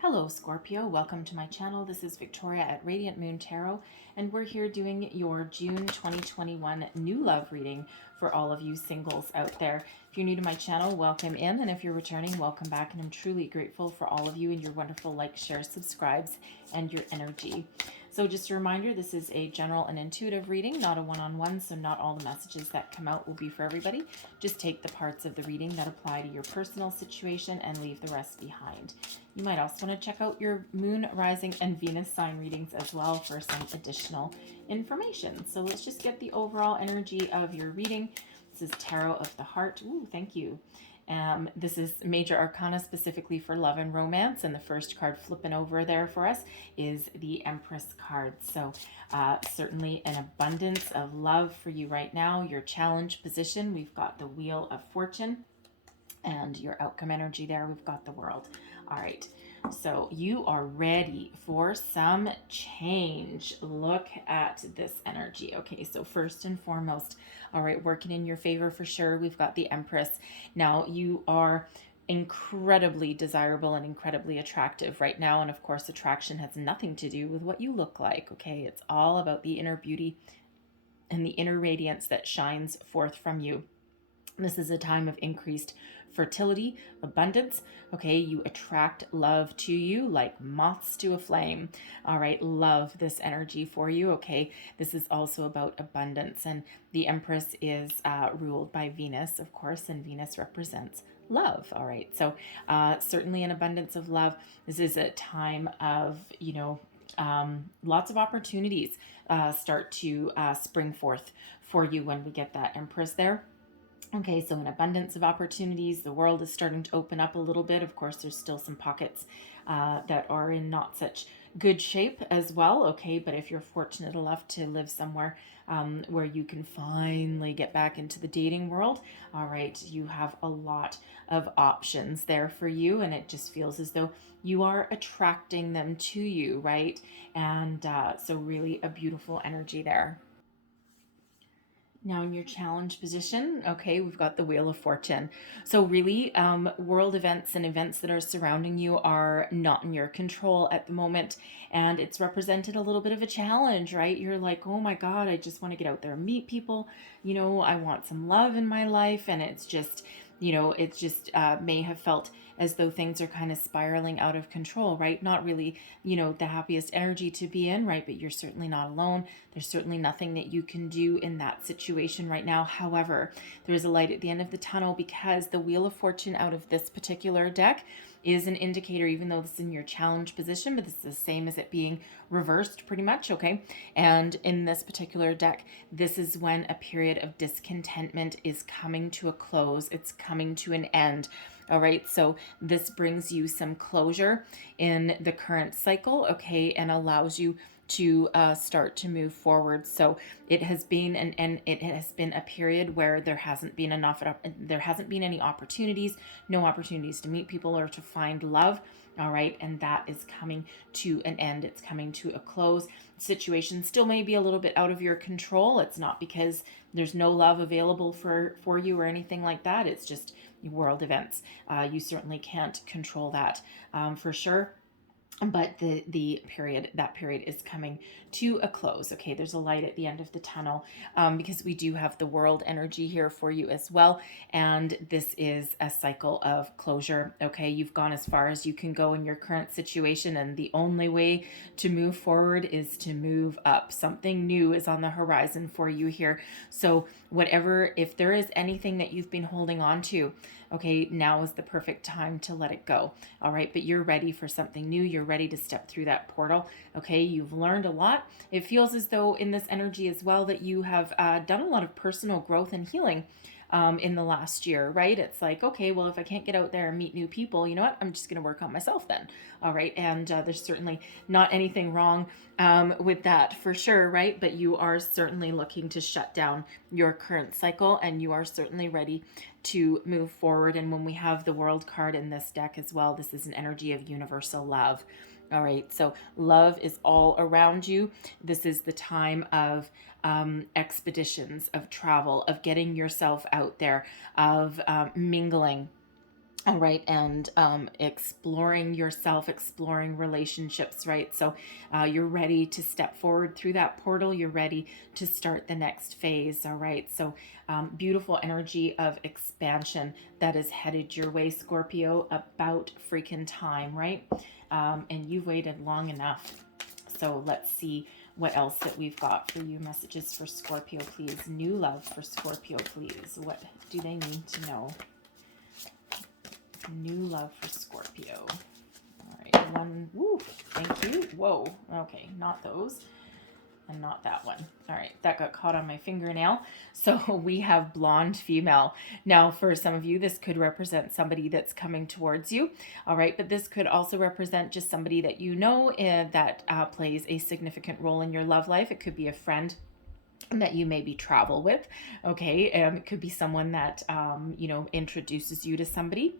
Hello Scorpio, welcome to my channel. This is Victoria at Radiant Moon Tarot, and we're here doing your June 2021 new love reading for all of you singles out there. If you're new to my channel, welcome in, and if you're returning, welcome back, and I'm truly grateful for all of you and your wonderful likes, shares, subscribes, and your energy. So just a reminder, this is a general and intuitive reading, not a one-on-one, so not all the messages that come out will be for everybody. Just take the parts of the reading that apply to your personal situation and leave the rest behind. You might also want to check out your moon, rising, and Venus sign readings as well for some additional information. So let's just get the overall energy of your reading. This is Tarot of the Heart. Ooh, thank you. This is Major Arcana specifically for love and romance, and the first card flipping over there for us is the Empress card. So certainly an abundance of love for you right now. Your challenge position, we've got the Wheel of Fortune, and your outcome energy there, we've got the World. All right, so you are ready for some change. Look at this energy. Okay, so first and foremost, all right, working in your favor for sure, we've got the Empress. Now you are incredibly desirable and incredibly attractive right now, and of course attraction has nothing to do with what you look like. Okay, it's all about the inner beauty and the inner radiance that shines forth from you. This is a time of increased fertility, abundance. Okay, you attract love to you like moths to a flame. All right, love this energy for you. Okay, this is also about abundance, and the Empress is ruled by Venus, of course, and Venus represents love. All right, so certainly an abundance of love. This is a time of, lots of opportunities start to spring forth for you when we get that Empress there. Okay, so an abundance of opportunities. The world is starting to open up a little bit. Of course, there's still some pockets that are in not such good shape as well. Okay, but if you're fortunate enough to live somewhere where you can finally get back into the dating world, all right, you have a lot of options there for you, and it just feels as though you are attracting them to you, right? And so really a beautiful energy there. Now in your challenge position, okay, we've got the Wheel of Fortune. So really, world events and events that are surrounding you are not in your control at the moment. And it's represented a little bit of a challenge, right? You're like, oh my God, I just want to get out there and meet people. I want some love in my life. And it's just, may have felt as though things are kind of spiraling out of control, right? Not really, the happiest energy to be in, right? But you're certainly not alone. There's certainly nothing that you can do in that situation right now. However, there is a light at the end of the tunnel, because the Wheel of Fortune out of this particular deck is an indicator, even though this is in your challenge position, but this is the same as it being reversed pretty much, okay? And in this particular deck, this is when a period of discontentment is coming to a close. It's coming to an end. All right, so this brings you some closure in the current cycle, okay, and allows you to start to move forward. So it has been it has been a period where there hasn't been any opportunities, no opportunities to meet people or to find love. All right, and that is coming to an end. It's coming to a close. The situation still may be a little bit out of your control. It's not because there's no love available for you or anything like that. It's just world events. You certainly can't control that for sure. But that period is coming to a close. Okay, there's a light at the end of the tunnel, because we do have the World energy here for you as well. And this is a cycle of closure. Okay, you've gone as far as you can go in your current situation, and the only way to move forward is to move up. Something new is on the horizon for you here. So if there is anything that you've been holding on to, okay, now is the perfect time to let it go. All right, but you're ready for something new. You're ready to step through that portal. Okay, you've learned a lot. It feels as though in this energy as well that you have done a lot of personal growth and healing in the last year, right? It's like, okay, well, if I can't get out there and meet new people, you know what? I'm just going to work on myself then. All right. And there's certainly not anything wrong with that for sure, right? But you are certainly looking to shut down your current cycle, and you are certainly ready to move forward. And when we have the World card in this deck as well, this is an energy of universal love. All right, so love is all around you. This is the time of expeditions, of travel, of getting yourself out there, of mingling, All right, and exploring yourself, exploring relationships, right? So you're ready to step forward through that portal. You're ready to start the next phase, all right? So beautiful energy of expansion that is headed your way, Scorpio, about freaking time, right? And you've waited long enough. So let's see what else that we've got for you. Messages for Scorpio, please. New love for Scorpio, please. What do they need to know? New love for Scorpio. All right, one. Woo, thank you. Whoa. Okay, not those. And not that one. All right, that got caught on my fingernail. So we have blonde female. Now, for some of you, this could represent somebody that's coming towards you. All right, but this could also represent just somebody that you know that plays a significant role in your love life. It could be a friend that you maybe travel with. Okay, it could be someone that introduces you to somebody.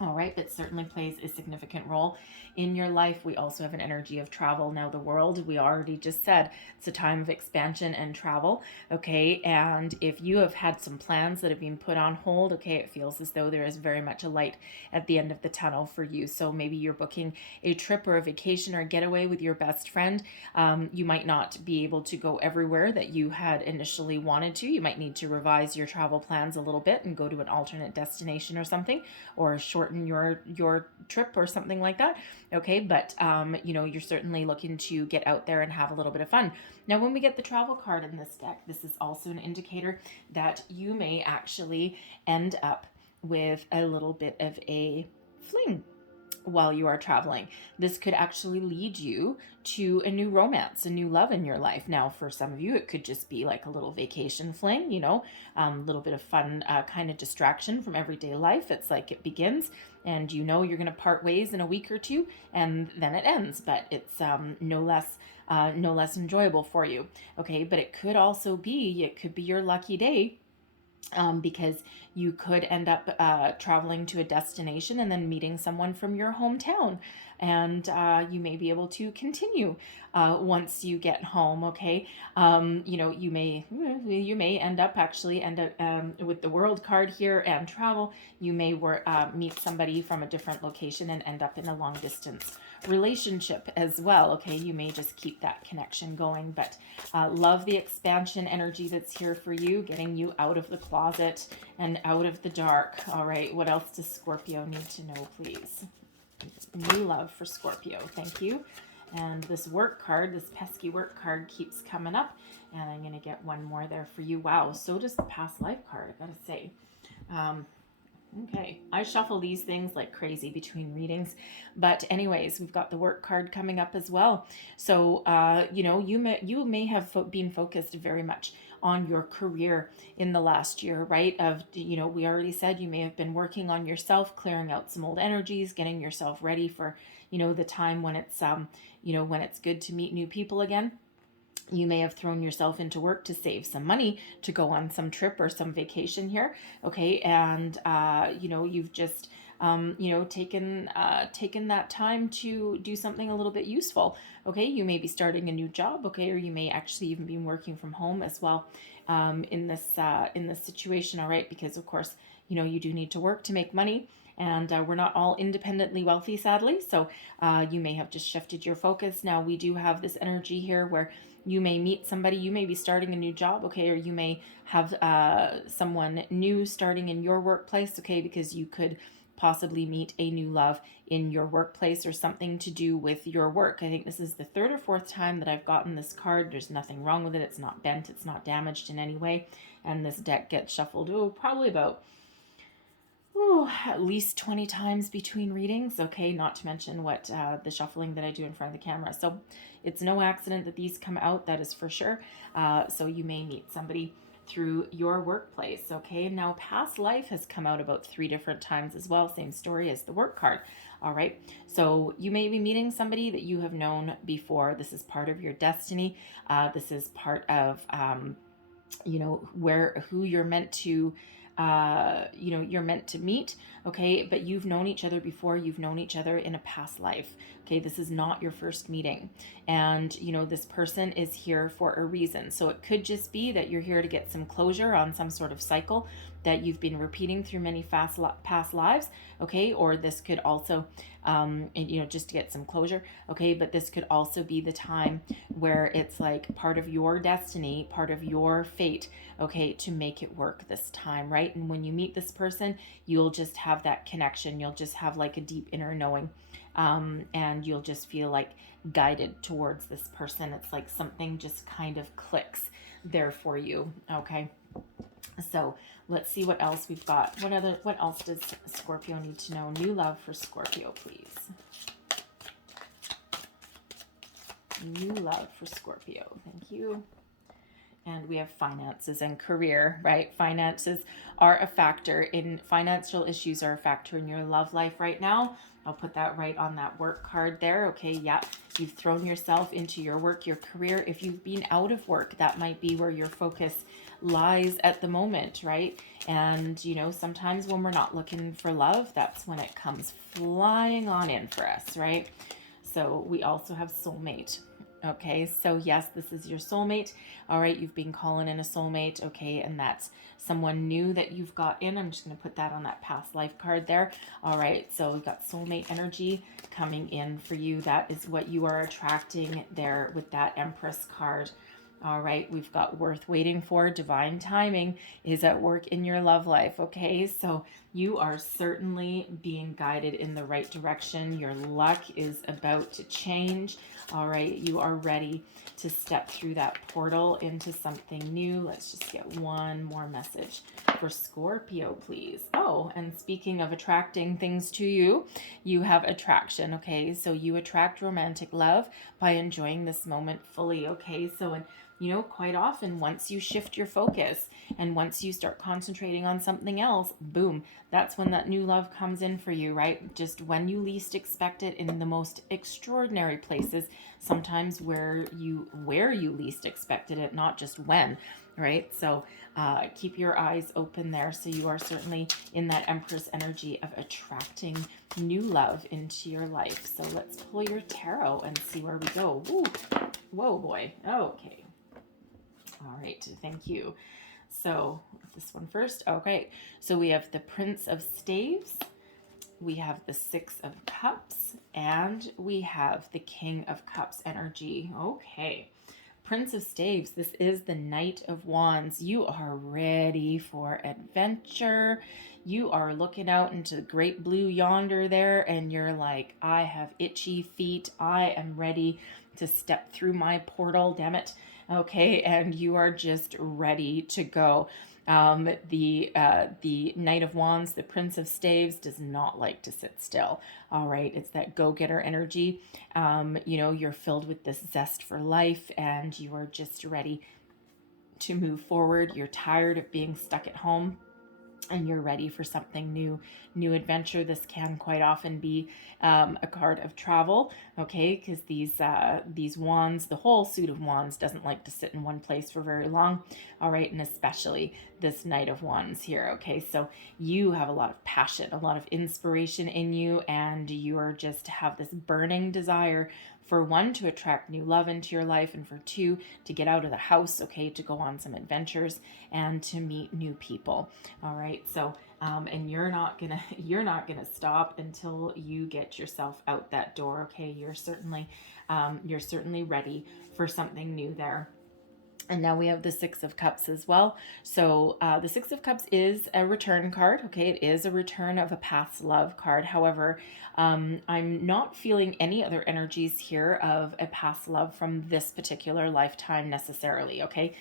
All right, but certainly plays a significant role in your life. We also have an energy of travel. Now, the world, we already just said, it's a time of expansion and travel. Okay, and if you have had some plans that have been put on hold, okay, it feels as though there is very much a light at the end of the tunnel for you. So maybe you're booking a trip or a vacation or a getaway with your best friend. You might not be able to go everywhere that you had initially wanted to. You might need to revise your travel plans a little bit and go to an alternate destination or something, or shorten your trip or something like that. Okay, but you're certainly looking to get out there and have a little bit of fun. Now, when we get the travel card in this deck, this is also an indicator that you may actually end up with a little bit of a fling while you are traveling. This could actually lead you to a new romance, a new love in your life. Now, for some of you, it could just be like a little vacation fling, a little bit of fun kind of distraction from everyday life. It's like it begins and you're going to part ways in a week or two and then it ends, but it's no less enjoyable for you. Okay, but it could also be, your lucky day, because you could end up traveling to a destination and then meeting someone from your hometown, and you may be able to continue once you get home. Okay, you may end up with the world card here and travel. You may meet somebody from a different location and end up in a long distance relationship as well. Okay, you may just keep that connection going, but love the expansion energy that's here for you, getting you out of the closet and out of the dark. All right, what else does Scorpio need to know, please? New love for Scorpio. Thank you. And this work card, this pesky work card, keeps coming up, and I'm going to get one more there for you. Wow, so does the past life card, I gotta say. Okay, I shuffle these things like crazy between readings, but anyways, we've got the work card coming up as well. So you may have been focused very much on your career in the last year, right? We already said you may have been working on yourself, clearing out some old energies, getting yourself ready for the time when it's good to meet new people again. You may have thrown yourself into work to save some money to go on some trip or some vacation here. Okay, and you've just taken that time to do something a little bit useful. Okay, you may be starting a new job. Okay, or you may actually even be working from home as well in this situation. All right, because of course you do need to work to make money. And we're not all independently wealthy, sadly. So you may have just shifted your focus. Now, we do have this energy here where you may meet somebody, you may be starting a new job, okay, or you may have someone new starting in your workplace, okay, because you could possibly meet a new love in your workplace or something to do with your work. I think this is the third or fourth time that I've gotten this card. There's nothing wrong with it. It's not bent. It's not damaged in any way. And this deck gets shuffled, probably about at least 20 times between readings. Okay, not to mention what the shuffling that I do in front of the camera. So it's no accident that these come out, that is for sure. So you may meet somebody through your workplace. Okay, now past life has come out about 3 different times as well. Same story as the work card. All right, so you may be meeting somebody that you have known before. This is part of your destiny. This is part of who you're meant to you're meant to meet. Okay, but you've known each other before. You've known each other in a past life. Okay, this is not your first meeting, and this person is here for a reason. So it could just be that you're here to get some closure on some sort of cycle that you've been repeating through many past lives, okay? Or this could also, just to get some closure, okay? But this could also be the time where it's like part of your destiny, part of your fate, okay, to make it work this time, right? And when you meet this person, you'll just have that connection. You'll just have like a deep inner knowing, and you'll just feel like guided towards this person. It's like something just kind of clicks there for you, okay? So let's see what else we've got. What else does Scorpio need to know? New love for Scorpio, please. New love for Scorpio. Thank you. And we have finances and career, right? Finances are a factor financial issues are a factor in your love life right now. I'll put that right on that work card there. Okay, yeah, you've thrown yourself into your work, your career. If you've been out of work, that might be where your focus lies at the moment, right? And, sometimes when we're not looking for love, that's when it comes flying on in for us, right? So we also have soulmate. Okay, so yes, this is your soulmate. All right, you've been calling in a soulmate. Okay, and that's someone new that you've got in. I'm just going to put that on that past life card there. All right, so we've got soulmate energy coming in for you. That is what you are attracting there with that Empress card. All right, we've got worth waiting for. Divine timing is at work in your love life, okay? So you are certainly being guided in the right direction. Your luck is about to change. All right, you are ready to step through that portal into something new. Let's just get one more message for Scorpio, please. Oh, and speaking of attracting things to you, you have attraction, okay? So you attract romantic love by enjoying this moment fully, okay? So quite often once you shift your focus and once you start concentrating on something else, boom, that's when that new love comes in for you, right? Just when you least expect it, in the most extraordinary places, sometimes where you least expected it, not just when, right? So keep your eyes open there. So you are certainly in that Empress energy of attracting new love into your life. So let's pull your tarot and see where we go. Ooh. Whoa, boy. Okay. All right, thank you. So this one first. Okay, so we have the Prince of Staves, we have the Six of Cups, and we have the King of Cups energy. Okay, Prince of Staves, this is the Knight of Wands. You are ready for adventure. You are looking out into the great blue yonder there, and you're like, I have itchy feet. I am ready to step through my portal, damn it. Okay, and you are just ready to go. The Knight of Wands, the Prince of Staves, does not like to sit still. All right, it's that go-getter energy. You're filled with this zest for life, and you are just ready to move forward. You're tired of being stuck at home, and you're ready for something new adventure. This can quite often be a card of travel, okay? Because these wands, the whole suit of wands, doesn't like to sit in one place for very long, all right? And especially this Knight of Wands here, okay? So you have a lot of passion, a lot of inspiration in you, and you are just have this burning desire for one, to attract new love into your life, and for two, to get out of the house, okay, to go on some adventures and to meet new people. All right, so and you're not gonna stop until you get yourself out that door, okay? You're certainly ready for something new there. And now we have the Six of Cups as well. So the Six of Cups is a return card. Okay, it is a return of a past love card. However, I'm not feeling any other energies here of a past love from this particular lifetime necessarily. Okay,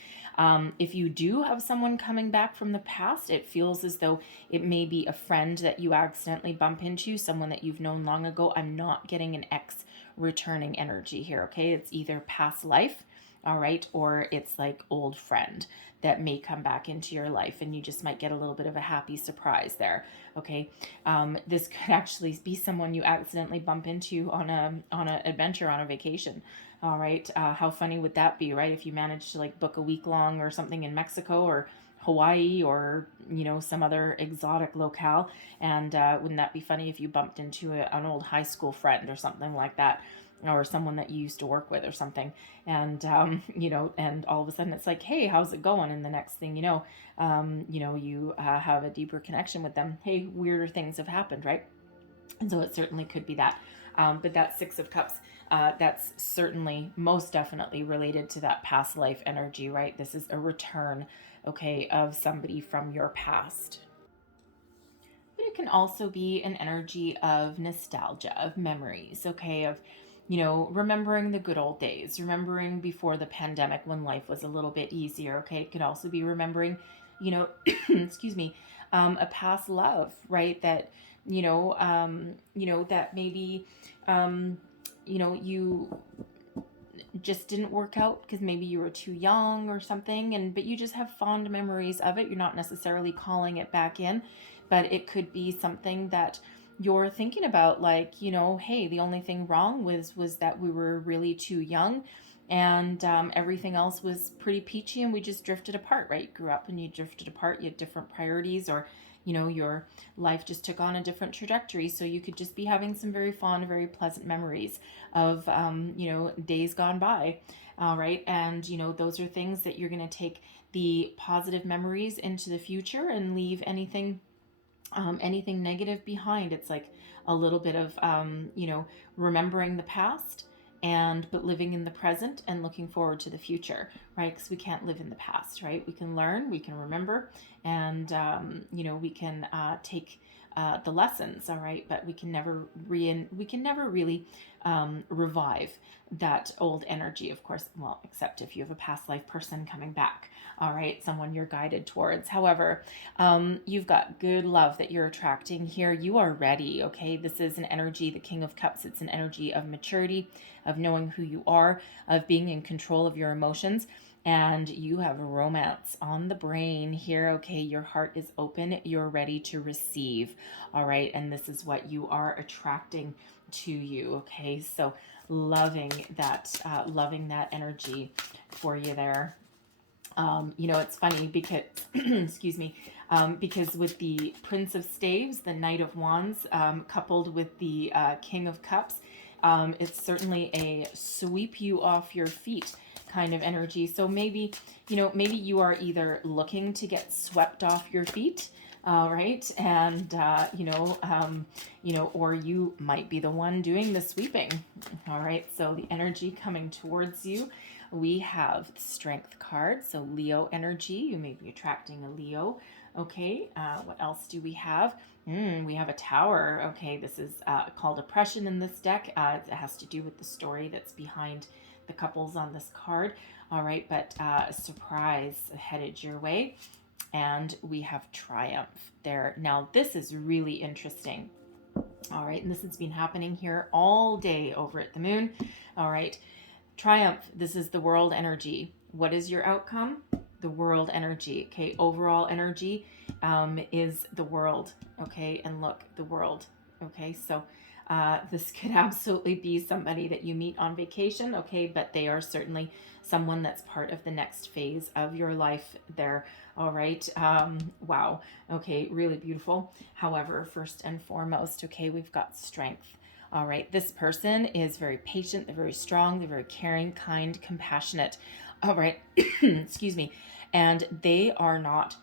if you do have someone coming back from the past, it feels as though it may be a friend that you accidentally bump into, someone that you've known long ago. I'm not getting an ex returning energy here. Okay, it's either past life, all right, or it's like old friend that may come back into your life, and you just might get a little bit of a happy surprise there. Okay, this could actually be someone you accidentally bump into on a adventure, on a vacation. All right, how funny would that be, right? If you manage to like book a week long or something in Mexico, or Hawaii or, some other exotic locale. And wouldn't that be funny if you bumped into an old high school friend or something like that, or someone that you used to work with or something, and and all of a sudden it's like, hey, how's it going? And the next thing you have a deeper connection with them. Hey, weirder things have happened, right? And so it certainly could be that. But that Six of Cups, that's certainly most definitely related to that past life energy, right? This is a return, okay, of somebody from your past. But it can also be an energy of nostalgia, of memories, okay, of remembering the good old days, remembering before the pandemic when life was a little bit easier, okay? It could also be remembering, excuse me, a past love, right? That, that maybe, you just didn't work out because maybe you were too young or something, but you just have fond memories of it. You're not necessarily calling it back in, but it could be something that you're thinking about, like, hey, the only thing wrong was that we were really too young, and everything else was pretty peachy, and we just drifted apart, right? You grew up and you drifted apart. You had different priorities, or your life just took on a different trajectory. So you could just be having some very fond, very pleasant memories of days gone by. All right. And those are things that you're going to take the positive memories into the future and leave anything negative behind. It's like a little bit of remembering the past, but living in the present and looking forward to the future, right? Because we can't live in the past, right? We can learn, we can remember, and we can take the lessons, all right, but we can never really revive that old energy, of course, well, except if you have a past life person coming back, all right, someone you're guided towards. However, you've got good love that you're attracting here. You are ready, okay? This is an energy, the King of Cups. It's an energy of maturity, of knowing who you are, of being in control of your emotions. And you have romance on the brain here, okay? Your heart is open. You're ready to receive, all right? And this is what you are attracting to you, okay? So loving that energy for you there. It's funny because, excuse me, because with the Prince of Staves, the Knight of Wands, coupled with the King of Cups, it's certainly a sweep you off your feet kind of energy. So maybe you are either looking to get swept off your feet, right? And, or you might be the one doing the sweeping. All right. So the energy coming towards you, we have the Strength card. So Leo energy, you may be attracting a Leo. Okay. What else do we have? We have a Tower. Okay. This is called Oppression in this deck. It has to do with the story that's behind the couples on this card. All right. But a surprise headed your way. And we have Triumph there. Now, this is really interesting. All right. And this has been happening here all day over at the moon. All right. Triumph. This is the world energy. What is your outcome? The world energy. Okay. Overall energy is the world. Okay. And look, the world. Okay. So this could absolutely be somebody that you meet on vacation. Okay. But they are certainly someone that's part of the next phase of your life there. All right. Wow. Okay. Really beautiful. However, first and foremost, okay, we've got strength. All right. This person is very patient. They're very strong. They're very caring, kind, compassionate. All right. Excuse me. And they are not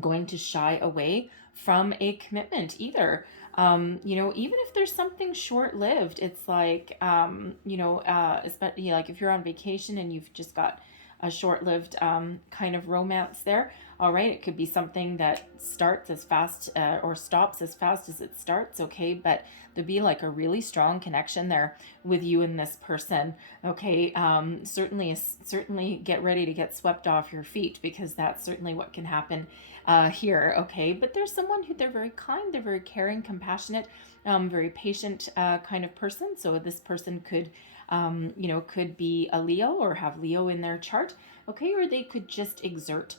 going to shy away from a commitment either. Even if there's something short-lived, it's like, especially like if you're on vacation and you've just got a short-lived kind of romance there. All right, it could be something that starts as fast or stops as fast as it starts. Okay, but there'd be like a really strong connection there with you and this person. Okay, certainly get ready to get swept off your feet, because that's certainly what can happen here. Okay, but there's someone who, they're very kind, they're very caring, compassionate, very patient kind of person. So this person could could be a Leo or have Leo in their chart, okay, or they could just exert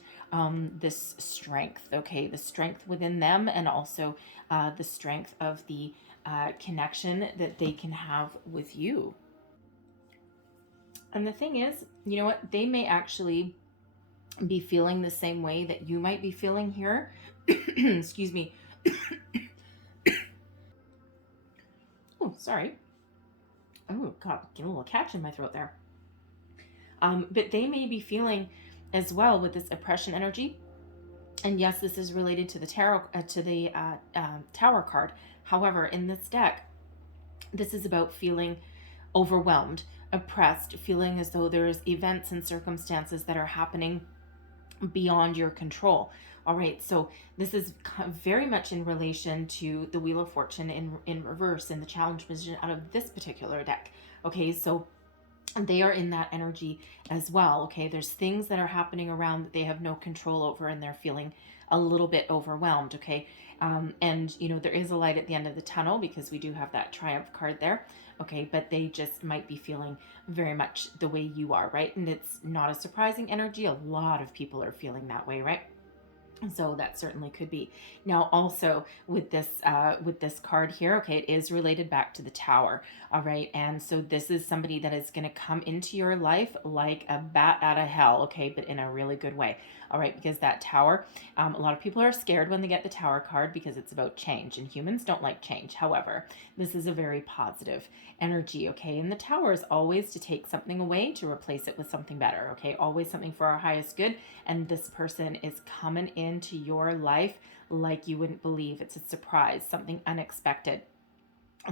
this strength, okay, the strength within them, and also the strength of the connection that they can have with you. And the thing is, you know what, they may actually be feeling the same way that you might be feeling here. Excuse me. Oh, sorry. Oh, God, get a little catch in my throat there. But they may be feeling as well with this oppression energy. And yes, this is related to the tarot, Tower card. However, in this deck, this is about feeling overwhelmed, oppressed, feeling as though there's events and circumstances that are happening beyond your control. All right, so this is very much in relation to the Wheel of Fortune in reverse in the challenge position out of this particular deck. Okay, so they are in that energy as well. Okay, there's things that are happening around that they have no control over, and they're feeling a little bit overwhelmed. Okay, and you know, there is a light at the end of the tunnel because we do have that Triumph card there. Okay, but they just might be feeling very much the way you are, right? And it's not a surprising energy. A lot of people are feeling that way, right? So that certainly could be. Now also with this card here, okay, it is related back to the Tower. All right, and so this is somebody that is going to come into your life like a bat out of hell, okay, but in a really good way. All right, because that Tower, a lot of people are scared when they get the Tower card because it's about change, and humans don't like change. However, this is a very positive energy, okay? And the Tower is always to take something away to replace it with something better, okay? Always something for our highest good. And this person is coming into your life like you wouldn't believe. It's a surprise, something unexpected,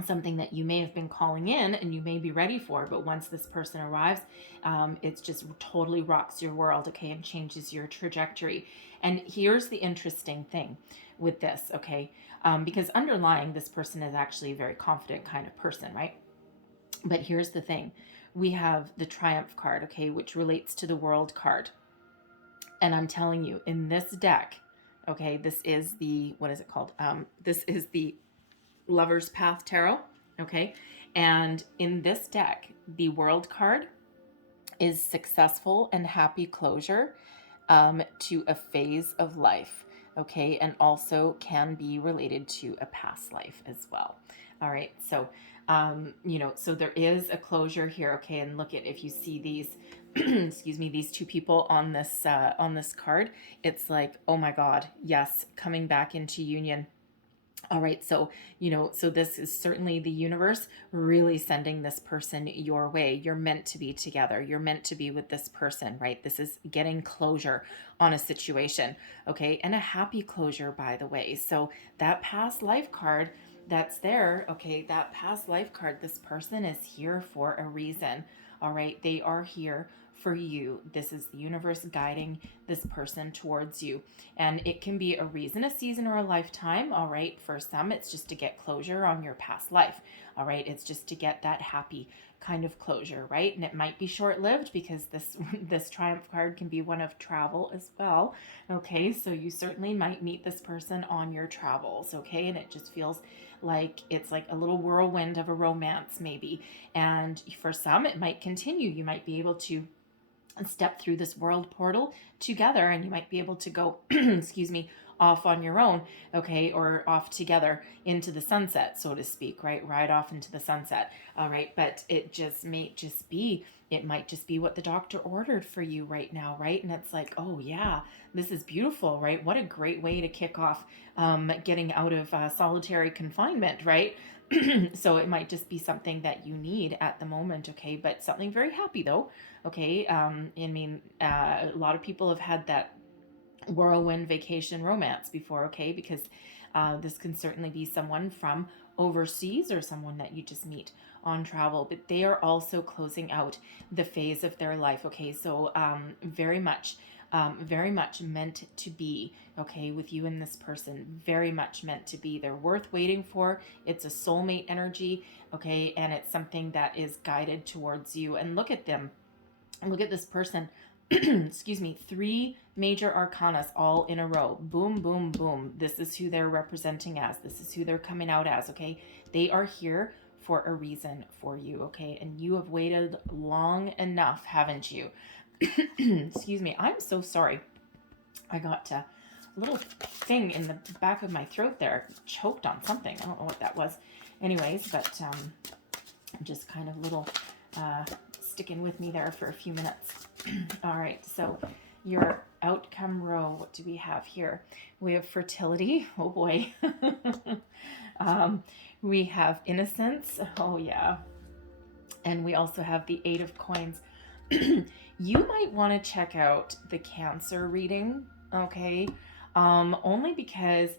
something that you may have been calling in and you may be ready for, but once this person arrives, it's just totally rocks your world, okay, and changes your trajectory. And here's the interesting thing with this, okay, because underlying this person is actually a very confident kind of person, right? But here's the thing. We have the Triumph card, okay, which relates to the World card. And I'm telling you, in this deck, okay, this is the, what is it called? This is the Lover's Path Tarot, okay? And in this deck, the World card is successful and happy closure to a phase of life, okay? And also can be related to a past life as well. All right, so you know, so there is a closure here, okay? And look at, if you see these, excuse me, these two people on this card, it's like, oh my God, yes, coming back into union. All right, so, you know, so this is certainly the universe really sending this person your way. You're meant to be together. You're meant to be with this person, right? This is getting closure on a situation, okay? And a happy closure, by the way. So that past life card that's there, okay, that past life card, this person is here for a reason, all right? They are here for you. This is the universe guiding this person towards you. And it can be a reason, a season, or a lifetime. All right. For some, it's just to get closure on your past life. All right. It's just to get that happy kind of closure, right? And it might be short-lived because this Triumph card can be one of travel as well. Okay. So you certainly might meet this person on your travels. Okay. And it just feels like it's like a little whirlwind of a romance maybe. And for some, it might continue. You might be able to step through this world portal together, and you might be able to go excuse me, off on your own, okay, or off together into the sunset, so to speak, right? Ride off into the sunset. All right, but it might just be what the doctor ordered for you right now, right? And it's like, oh yeah, this is beautiful, right? What a great way to kick off getting out of solitary confinement, right? So it might just be something that you need at the moment, okay? But something very happy though, okay? I mean, a lot of people have had that whirlwind vacation romance before, okay? Because this can certainly be someone from overseas or someone that you just meet on travel, but they are also closing out the phase of their life, okay? So very much meant to be, okay, with you and this person, very much meant to be. They're worth waiting for. It's a soulmate energy, okay, and it's something that is guided towards you. And look at them. Look at this person. Excuse me, 3 major arcanas all in a row. Boom, boom, boom. This is who they're representing as. This is who they're coming out as, okay? They are here for a reason for you, okay? And you have waited long enough, haven't you? Excuse me, I'm so sorry. I got a little thing in the back of my throat there. Choked on something. I don't know what that was. Anyways, but just kind of little sticking with me there for a few minutes. All right, so your outcome row, what do we have here? We have fertility. Oh boy. We have innocence. Oh yeah. And we also have the Eight of Coins. You might want to check out the Cancer reading, okay? Only because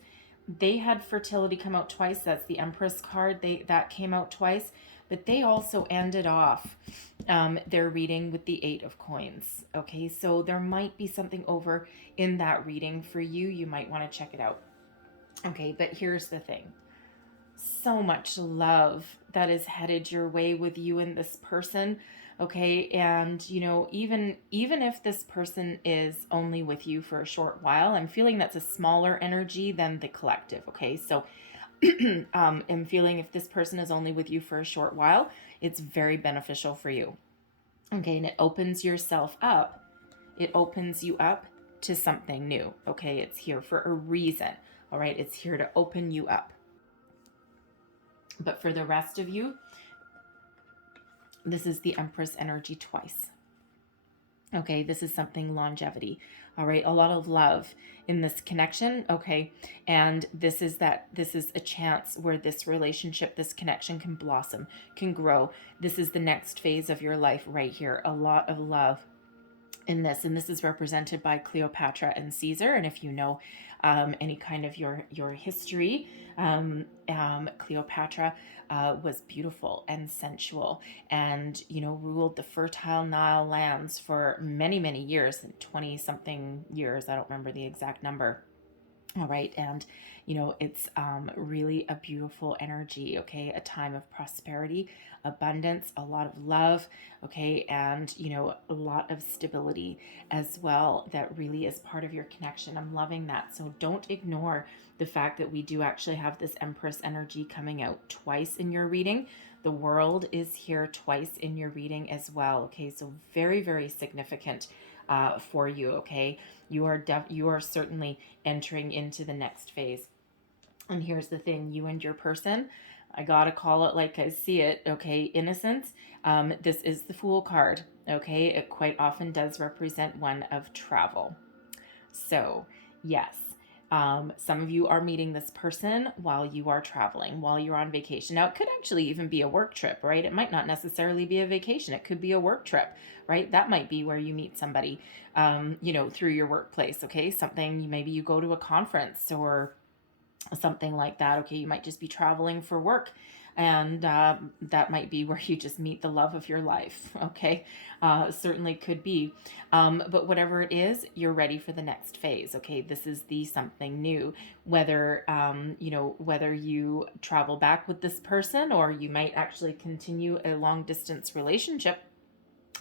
they had fertility come out twice. That's the Empress card. That came out twice, but they also ended off their reading with the Eight of Coins. Okay, so there might be something over in that reading for you. You might want to check it out. Okay, but here's the thing. So much love that is headed your way with you and this person. Okay, and even if this person is only with you for a short while, I'm feeling that's a smaller energy than the collective. Okay, so I'm feeling if this person is only with you for a short while, it's very beneficial for you. Okay, and it opens yourself up. It opens you up to something new. Okay, it's here for a reason. All right, it's here to open you up. But for the rest of you, this is the Empress energy twice. Okay, this is something longevity. All right, a lot of love in this connection. Okay, and this is a chance where this relationship, this connection can blossom, can grow. This is the next phase of your life right here. A lot of love in this, and this is represented by Cleopatra and Caesar. And if you know any kind of your history, Cleopatra was beautiful and sensual, and ruled the fertile Nile lands for many years, 20 something years. I don't remember the exact number. All right, and it's really a beautiful energy. Okay, a time of prosperity, abundance, a lot of love. Okay, and a lot of stability as well. That really is part of your connection. I'm loving that. So don't ignore the fact that we do actually have this Empress energy coming out twice in your reading. The World is here twice in your reading as well. Okay, so very significant for you. Okay, you are certainly entering into the next phase. And here's the thing, you and your person, I gotta call it like I see it. Okay, innocence. This is the Fool card. Okay, it quite often does represent one of travel. So yes, some of you are meeting this person while you are traveling, while you're on vacation. Now, it could actually even be a work trip, right? It might not necessarily be a vacation. It could be a work trip, right? That might be where you meet somebody, through your workplace, okay? Something, maybe you go to a conference or something like that. Okay, you might just be traveling for work, and that might be where you just meet the love of your life. Okay, certainly could be, but whatever it is, you're ready for the next phase. Okay, this is the something new, whether whether you travel back with this person, or you might actually continue a long distance relationship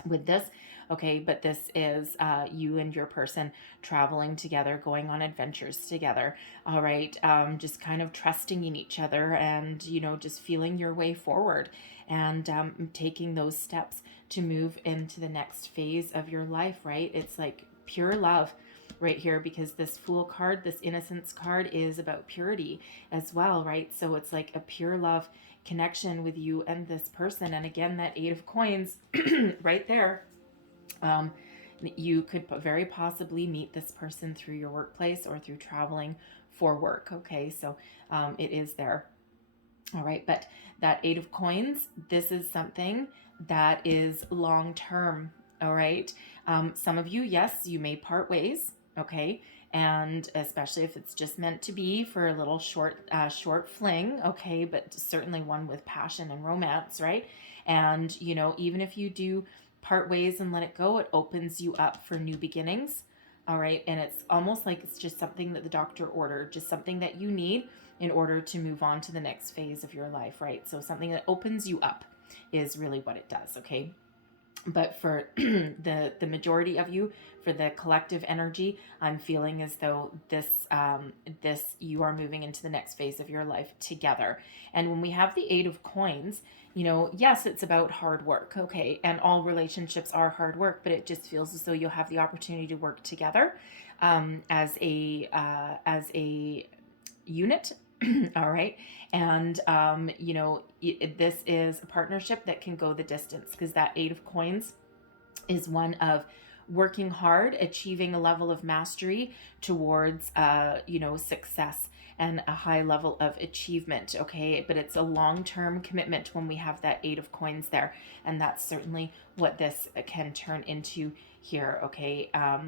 with this. Okay, but this is you and your person traveling together, going on adventures together. All right, just kind of trusting in each other, and just feeling your way forward, and taking those steps to move into the next phase of your life. Right, it's like pure love right here, because this Fool card, this Innocence card, is about purity as well. Right, so it's like a pure love connection with you and this person. And again, that Eight of Coins right there. You could very possibly meet this person through your workplace or through traveling for work. Okay, so it is there. All right, but that Eight of Coins, this is something that is long term. All right, some of you, yes, you may part ways. Okay, and especially if it's just meant to be for a little short fling. Okay, but certainly one with passion and romance, right? And even if you do part ways and let it go, it opens you up for new beginnings. All right, and it's almost like it's just something that the doctor ordered, just something that you need in order to move on to the next phase of your life. Right, so something that opens you up is really what it does. Okay, but for the majority of you, for the collective energy, I'm feeling as though this you are moving into the next phase of your life together. And when we have the Eight of Coins, yes, it's about hard work. Okay, and all relationships are hard work, but it just feels as though you'll have the opportunity to work together as a unit. All right, and this is a partnership that can go the distance, because that Eight of Coins is one of working hard, achieving a level of mastery towards, success and a high level of achievement, okay? But it's a long-term commitment when we have that 8 of coins there, and that's certainly what this can turn into here, okay? A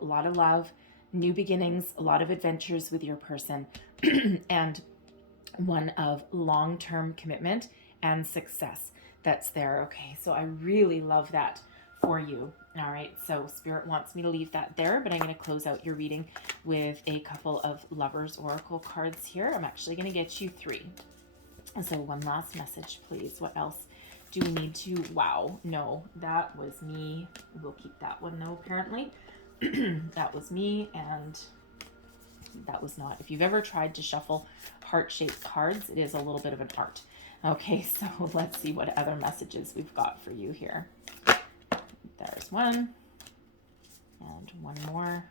lot of love, new beginnings, a lot of adventures with your person, and one of long-term commitment and success that's there, okay? So I really love that for you. All right, so Spirit wants me to leave that there, but I'm going to close out your reading with a couple of Lovers Oracle cards here. I'm actually going to get you 3. So one last message, please. What else do we need to... Wow, no, that was me. We'll keep that one, though, apparently. That was me, and that was not. If you've ever tried to shuffle heart-shaped cards, it is a little bit of an art. Okay, so let's see what other messages we've got for you here. There's one, and one more.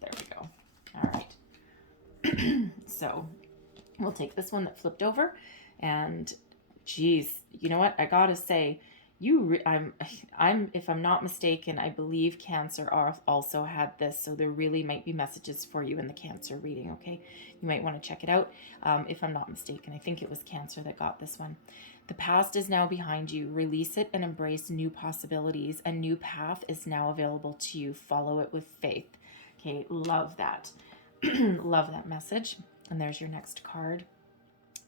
There we go. All right. So we'll take this one that flipped over, and geez, you know what? I gotta say, I'm if I'm not mistaken, I believe Cancer also had this, so there really might be messages for you in the Cancer reading. Okay, you might want to check it out. If I'm not mistaken, I think it was Cancer that got this one. The past is now behind you. Release it and embrace new possibilities. A new path is now available to you. Follow it with faith. Okay, love that. Love that message. And there's your next card.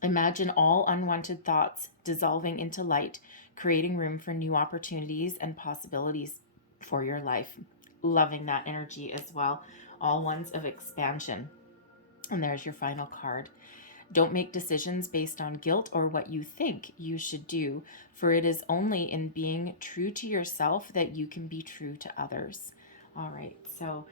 Imagine all unwanted thoughts dissolving into light, creating room for new opportunities and possibilities for your life. Loving that energy as well. All ones of expansion. And there's your final card. Don't make decisions based on guilt or what you think you should do, for it is only in being true to yourself that you can be true to others. All right, so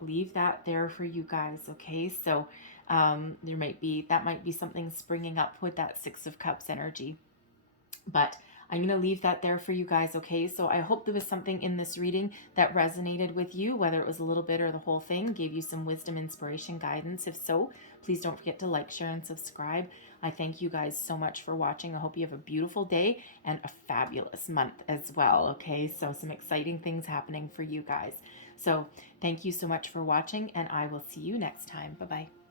leave that there for you guys, okay? So that might be something springing up with that 6 of Cups energy. But I'm going to leave that there for you guys, okay? So I hope there was something in this reading that resonated with you, whether it was a little bit or the whole thing, gave you some wisdom, inspiration, guidance. If so, please don't forget to like, share, and subscribe. I thank you guys so much for watching. I hope you have a beautiful day and a fabulous month as well, okay? So some exciting things happening for you guys. So thank you so much for watching, and I will see you next time. Bye-bye.